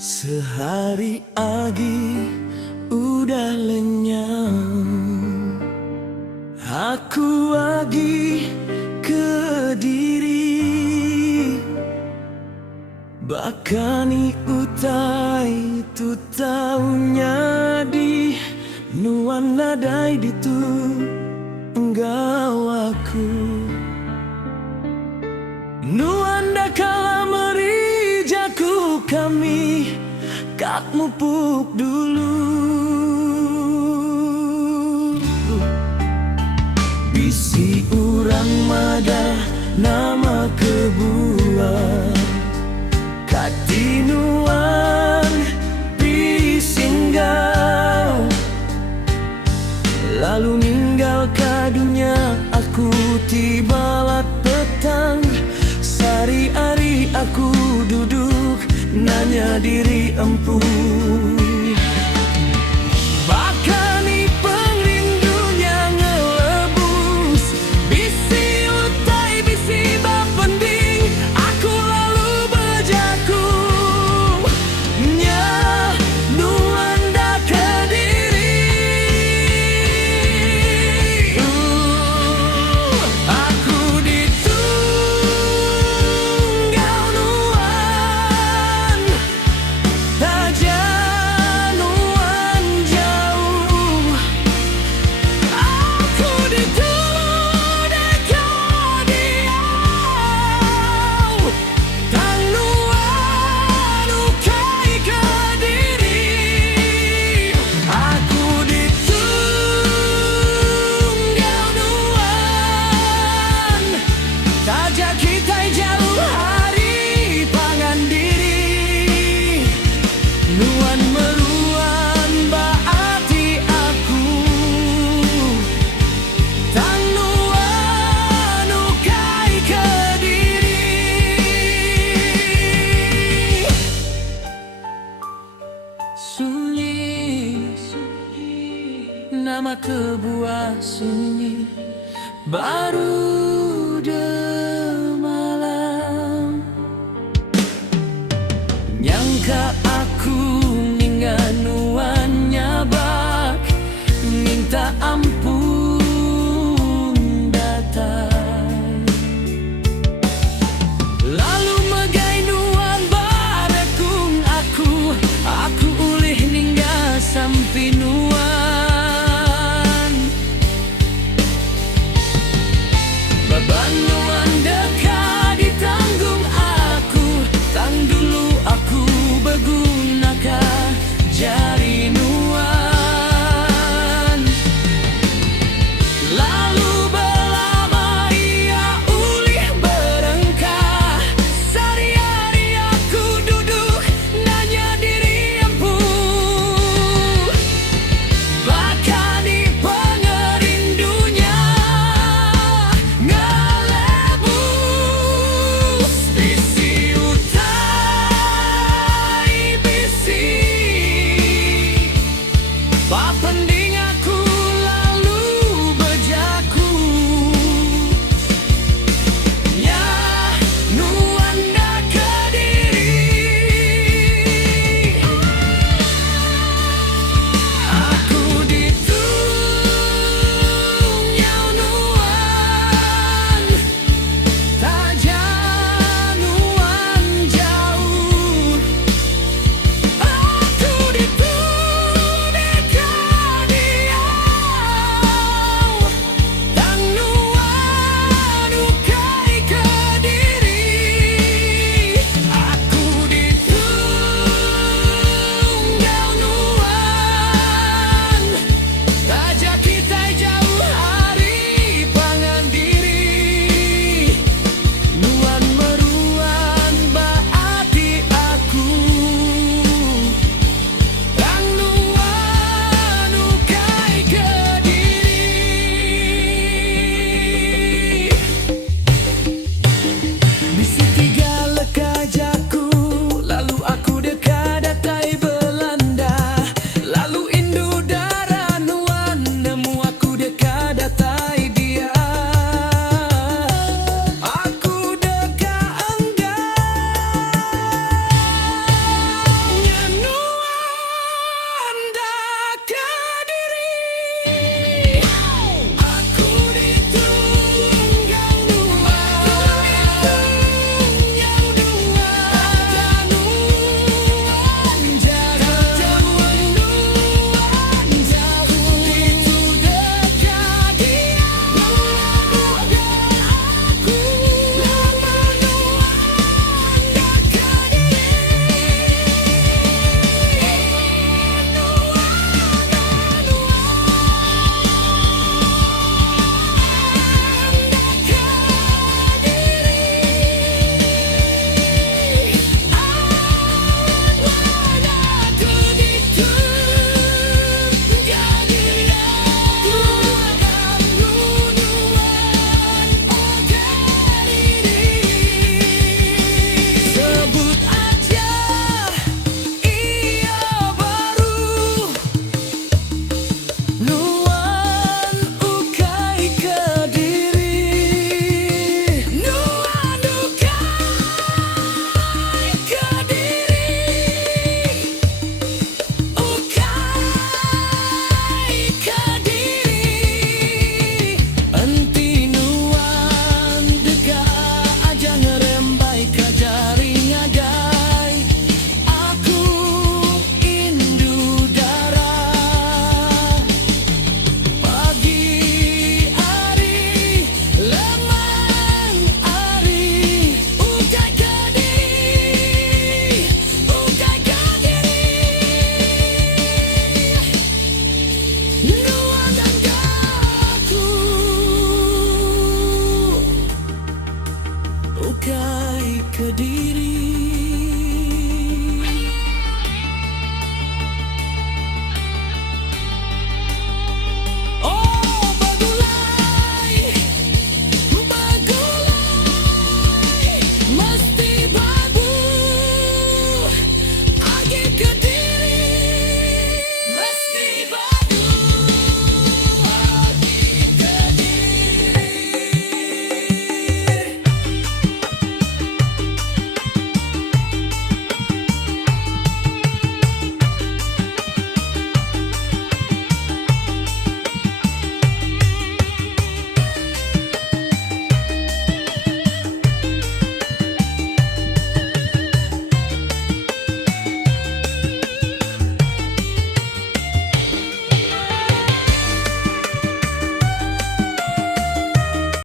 Sehari lagi udah lenyap, aku lagi Kediri. Bakani utai tu taunya di nuan nadai ditu enggau aku nuanda kala merijaku kami kak mupuk dulu. Bisi urang mada nama kebuah katinuan pisinggau, lalu ninggal kadunya aku tibalat petang. Sari-ari aku duduk nanya diri empu. Bakani pengrindunya ngelebus, bisi utai bisi bapending, aku lalu bejaku nya nuanda Kediri. Aku ditunggal nuan taja nuan jauh. Aku ditunggu dekat diau tang nuan ukai Kediri. Aku ditunggal nuan taja kita jauh hari pangan diri. Nuan meruan baati aku tang nuan ukai Kediri. Sunyi, nama kebuah sunyi baru